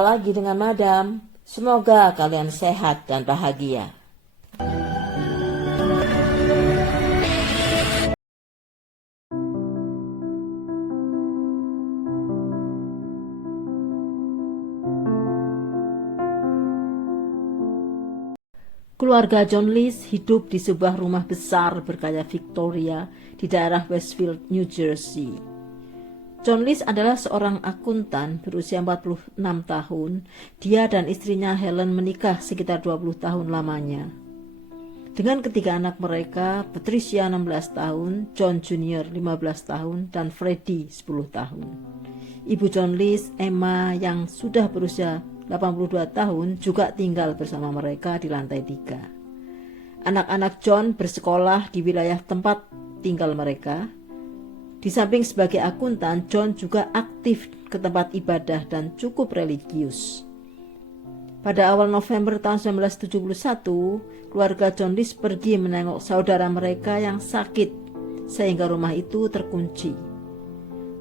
lagi dengan Madam. Semoga kalian sehat dan bahagia. Keluarga John List hidup di sebuah rumah besar bergaya Victoria di daerah Westfield, New Jersey. John List adalah seorang akuntan berusia 46 tahun. Dia dan istrinya Helen menikah sekitar 20 tahun lamanya. Dengan ketiga anak mereka, Patricia 16 tahun, John Jr. 15 tahun, dan Freddie 10 tahun. Ibu John List, Emma, yang sudah berusia 82 tahun, juga tinggal bersama mereka di lantai 3. Anak-anak John bersekolah di wilayah tempat tinggal mereka. Di samping sebagai akuntan, John juga aktif ke tempat ibadah dan cukup religius. Pada awal November tahun 1971, keluarga John List pergi menengok saudara mereka yang sakit, sehingga rumah itu terkunci.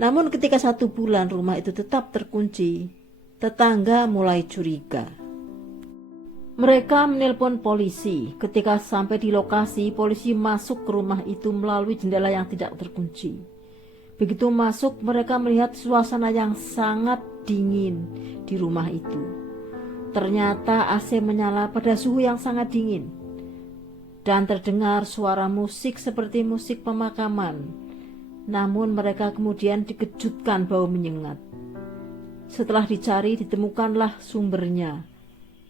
Namun ketika 1 bulan rumah itu tetap terkunci, tetangga mulai curiga. Mereka menelpon polisi. Ketika sampai di lokasi, polisi masuk ke rumah itu melalui jendela yang tidak terkunci. Begitu masuk, mereka melihat suasana yang sangat dingin di rumah itu. Ternyata AC menyala pada suhu yang sangat dingin. Dan terdengar suara musik seperti musik pemakaman. Namun mereka kemudian dikejutkan bau menyengat. Setelah dicari, ditemukanlah sumbernya.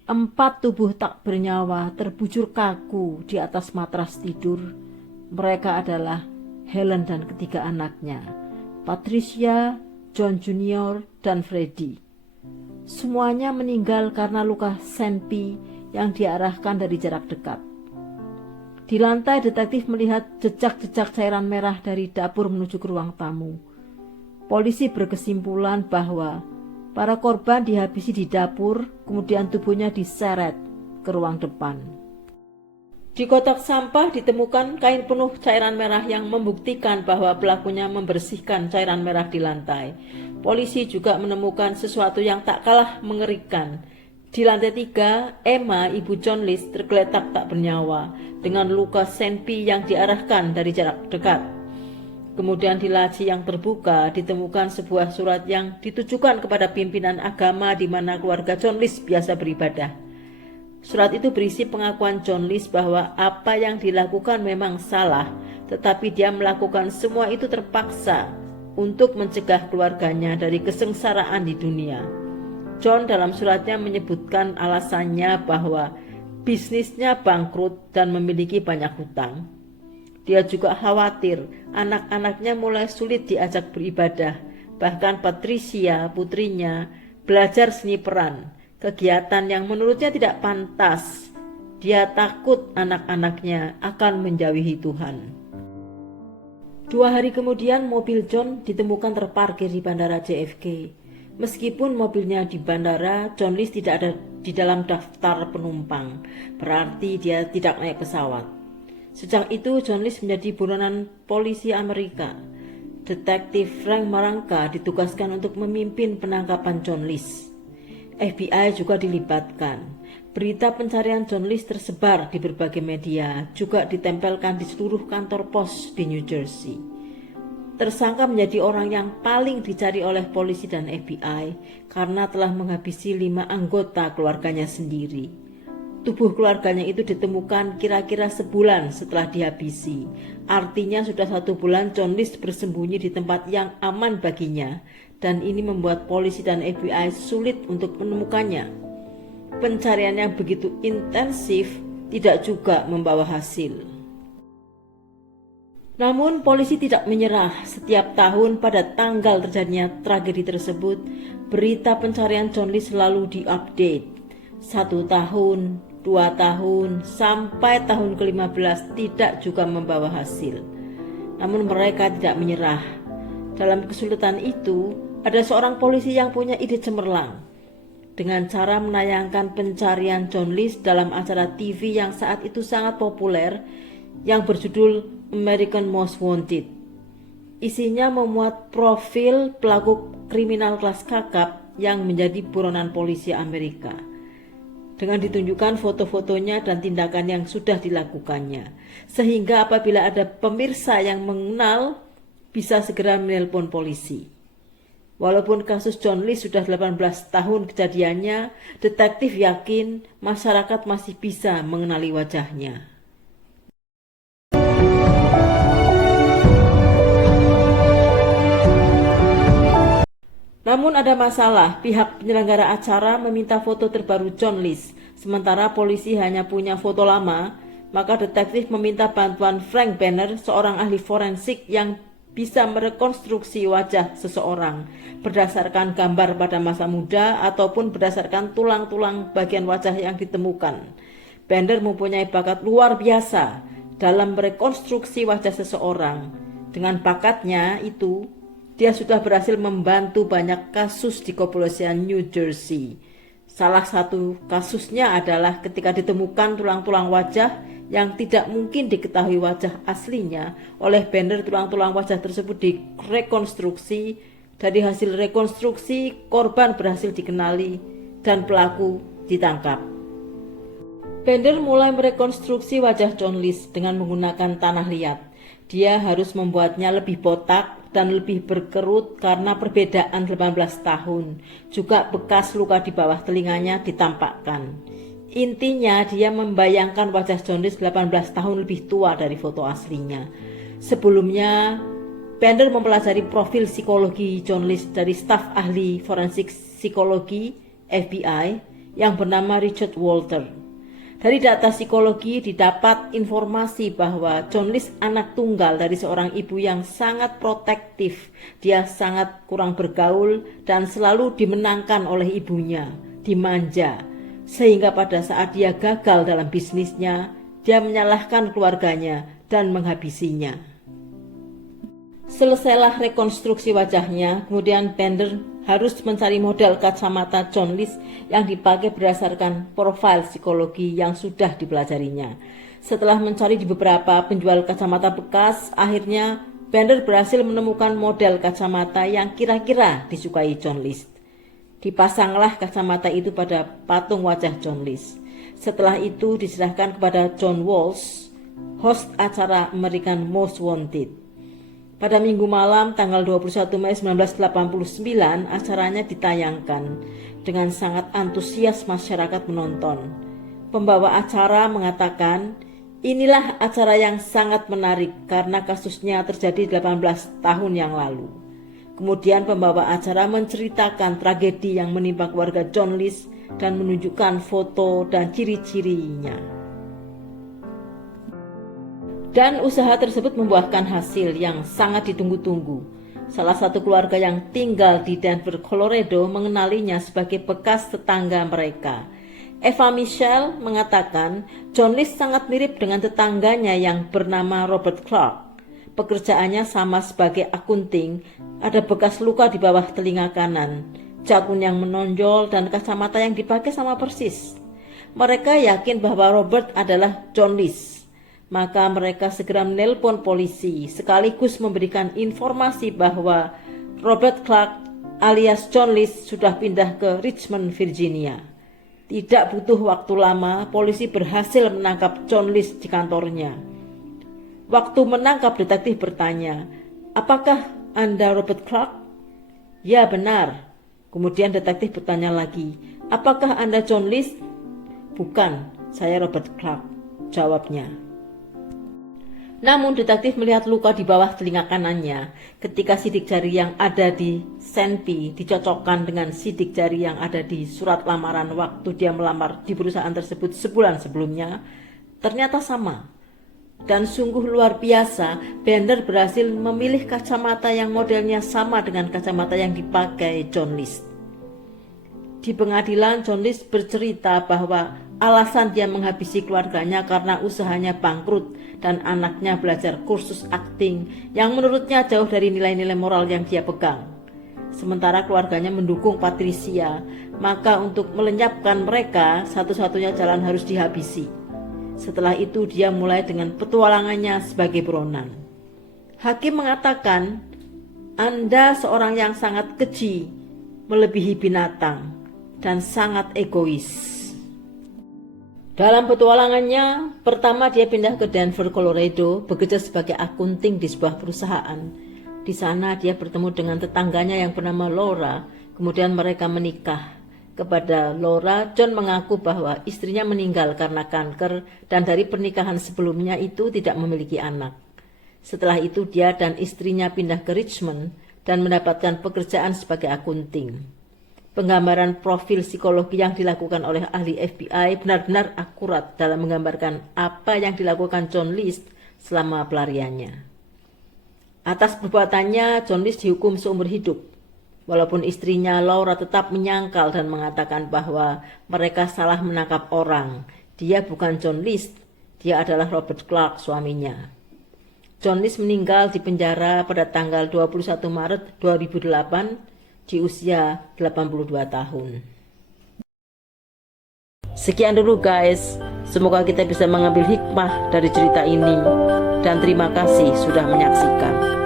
4 tubuh tak bernyawa terbujur kaku di atas matras tidur. Mereka adalah Helen dan ketiga anaknya, Patricia, John Jr., dan Freddie. Semuanya meninggal karena luka senpi yang diarahkan dari jarak dekat. Di lantai, detektif melihat jejak-jejak cairan merah dari dapur menuju ke ruang tamu. Polisi berkesimpulan bahwa para korban dihabisi di dapur, kemudian tubuhnya diseret ke ruang depan. Di kotak sampah ditemukan kain penuh cairan merah yang membuktikan bahwa pelakunya membersihkan cairan merah di lantai. Polisi juga menemukan sesuatu yang tak kalah mengerikan. Di lantai 3, Emma, ibu John List, tergeletak tak bernyawa dengan luka senpi yang diarahkan dari jarak dekat. Kemudian di laci yang terbuka ditemukan sebuah surat yang ditujukan kepada pimpinan agama di mana keluarga John List biasa beribadah. Surat itu berisi pengakuan John List bahwa apa yang dilakukan memang salah, tetapi dia melakukan semua itu terpaksa untuk mencegah keluarganya dari kesengsaraan di dunia. John dalam suratnya menyebutkan alasannya bahwa bisnisnya bangkrut dan memiliki banyak hutang. Dia juga khawatir anak-anaknya mulai sulit diajak beribadah. Bahkan Patricia, putrinya, belajar seni peran, kegiatan yang menurutnya tidak pantas. Dia takut anak-anaknya akan menjauhi Tuhan. 2 hari kemudian mobil John ditemukan terparkir di bandara JFK. Meskipun mobilnya di bandara, John List tidak ada di dalam daftar penumpang. Berarti dia tidak naik pesawat. Sejak itu, John List menjadi buronan polisi Amerika. Detektif Frank Maranka ditugaskan untuk memimpin penangkapan John List. FBI juga dilibatkan. Berita pencarian John List tersebar di berbagai media, juga ditempelkan di seluruh kantor pos di New Jersey. Tersangka menjadi orang yang paling dicari oleh polisi dan FBI karena telah menghabisi 5 anggota keluarganya sendiri. Tubuh keluarganya itu ditemukan kira-kira sebulan setelah dihabisi. Artinya sudah 1 bulan John List bersembunyi di tempat yang aman baginya, dan ini membuat polisi dan FBI sulit untuk menemukannya. Pencarian yang begitu intensif tidak juga membawa hasil. Namun polisi tidak menyerah. Setiap tahun pada tanggal terjadinya tragedi tersebut, berita pencarian John List selalu diupdate. 1 tahun, 2 tahun, sampai tahun ke-15 tidak juga membawa hasil. Namun mereka tidak menyerah. Dalam kesulitan itu, ada seorang polisi yang punya ide cemerlang. Dengan cara menayangkan pencarian John List dalam acara TV yang saat itu sangat populer, yang berjudul American Most Wanted. Isinya memuat profil pelaku kriminal kelas kakap yang menjadi buronan polisi Amerika, dengan ditunjukkan foto-fotonya dan tindakan yang sudah dilakukannya. Sehingga apabila ada pemirsa yang mengenal, bisa segera menelpon polisi. Walaupun kasus John Lee sudah 18 tahun kejadiannya, detektif yakin masyarakat masih bisa mengenali wajahnya. Namun ada masalah, pihak penyelenggara acara meminta foto terbaru John Lee, sementara polisi hanya punya foto lama. Maka detektif meminta bantuan Frank Banner, seorang ahli forensik yang bisa merekonstruksi wajah seseorang berdasarkan gambar pada masa muda ataupun berdasarkan tulang-tulang bagian wajah yang ditemukan. Banner mempunyai bakat luar biasa dalam merekonstruksi wajah seseorang. Dengan bakatnya itu, dia sudah berhasil membantu banyak kasus di kepolisian New Jersey. Salah satu kasusnya adalah ketika ditemukan tulang-tulang wajah yang tidak mungkin diketahui wajah aslinya. Oleh Banner, tulang-tulang wajah tersebut direkonstruksi. Dari hasil rekonstruksi, korban berhasil dikenali dan pelaku ditangkap. Banner mulai merekonstruksi wajah John Lee dengan menggunakan tanah liat. Dia harus membuatnya lebih botak dan lebih berkerut karena perbedaan 18 tahun. Juga bekas luka di bawah telinganya ditampakkan. Intinya dia membayangkan wajah John Lee 18 tahun lebih tua dari foto aslinya. Sebelumnya, Banner mempelajari profil psikologi John Lee dari staf ahli forensik psikologi FBI yang bernama Richard Walter. Dari data psikologi didapat informasi bahwa John Lee anak tunggal dari seorang ibu yang sangat protektif. Dia sangat kurang bergaul dan selalu dimenangkan oleh ibunya, dimanja. Sehingga pada saat dia gagal dalam bisnisnya, dia menyalahkan keluarganya dan menghabisinya. Selesailah rekonstruksi wajahnya, kemudian Banner harus mencari model kacamata John Lee yang dipakai berdasarkan profil psikologi yang sudah dipelajarinya. Setelah mencari di beberapa penjual kacamata bekas, akhirnya Banner berhasil menemukan model kacamata yang kira-kira disukai John Lee. Dipasanglah kacamata itu pada patung wajah John Lee. Setelah itu diserahkan kepada John Walsh, host acara American Most Wanted. Pada Minggu malam tanggal 21 Mei 1989, acaranya ditayangkan. Dengan sangat antusias masyarakat menonton. Pembawa acara mengatakan, inilah acara yang sangat menarik karena kasusnya terjadi 18 tahun yang lalu. Kemudian pembawa acara menceritakan tragedi yang menimpa keluarga John Lee dan menunjukkan foto dan ciri-cirinya. Dan usaha tersebut membuahkan hasil yang sangat ditunggu-tunggu. Salah satu keluarga yang tinggal di Denver, Colorado mengenalinya sebagai bekas tetangga mereka. Eva Michelle mengatakan John Lee sangat mirip dengan tetangganya yang bernama Robert Clark. Pekerjaannya sama sebagai akunting, ada bekas luka di bawah telinga kanan, jakun yang menonjol dan kacamata yang dipakai sama persis. Mereka yakin bahwa Robert adalah John Lee. Maka mereka segera menelpon polisi sekaligus memberikan informasi bahwa Robert Clark alias John Lee sudah pindah ke Richmond, Virginia. Tidak butuh waktu lama, polisi berhasil menangkap John Lee di kantornya. Waktu menangkap, detektif bertanya, "Apakah Anda Robert Clark?" "Ya, benar." Kemudian detektif bertanya lagi, "Apakah Anda John Lee?" "Bukan, saya Robert Clark," jawabnya. Namun detektif melihat luka di bawah telinga kanannya ketika sidik jari yang ada di senpi dicocokkan dengan sidik jari yang ada di surat lamaran waktu dia melamar di perusahaan tersebut sebulan sebelumnya, ternyata sama. Dan sungguh luar biasa, Banner berhasil memilih kacamata yang modelnya sama dengan kacamata yang dipakai John Lee. Di pengadilan, John Lee bercerita bahwa alasan dia menghabisi keluarganya karena usahanya bangkrut dan anaknya belajar kursus akting yang menurutnya jauh dari nilai-nilai moral yang dia pegang. Sementara keluarganya mendukung Patricia, maka untuk melenyapkan mereka, satu-satunya jalan harus dihabisi. Setelah itu dia mulai dengan petualangannya sebagai buronan. Hakim mengatakan, "Anda seorang yang sangat keji. melebihi binatang, dan sangat egois. Dalam petualangannya, pertama dia pindah ke Denver, Colorado, bekerja sebagai akunting di sebuah perusahaan. Di sana dia bertemu dengan tetangganya yang bernama Laura, kemudian mereka menikah. Kepada Laura, John mengaku bahwa istrinya meninggal karena kanker dan dari pernikahan sebelumnya itu tidak memiliki anak. Setelah itu dia dan istrinya pindah ke Richmond dan mendapatkan pekerjaan sebagai akunting. Penggambaran profil psikologi yang dilakukan oleh ahli FBI benar-benar akurat dalam menggambarkan apa yang dilakukan John List selama pelariannya. Atas perbuatannya, John List dihukum seumur hidup. Walaupun istrinya Laura tetap menyangkal dan mengatakan bahwa mereka salah menangkap orang. Dia bukan John List, dia adalah Robert Clark, suaminya. John List meninggal di penjara pada tanggal 21 Maret 2008 di usia 82 tahun. Sekian dulu guys, semoga kita bisa mengambil hikmah dari cerita ini dan terima kasih sudah menyaksikan.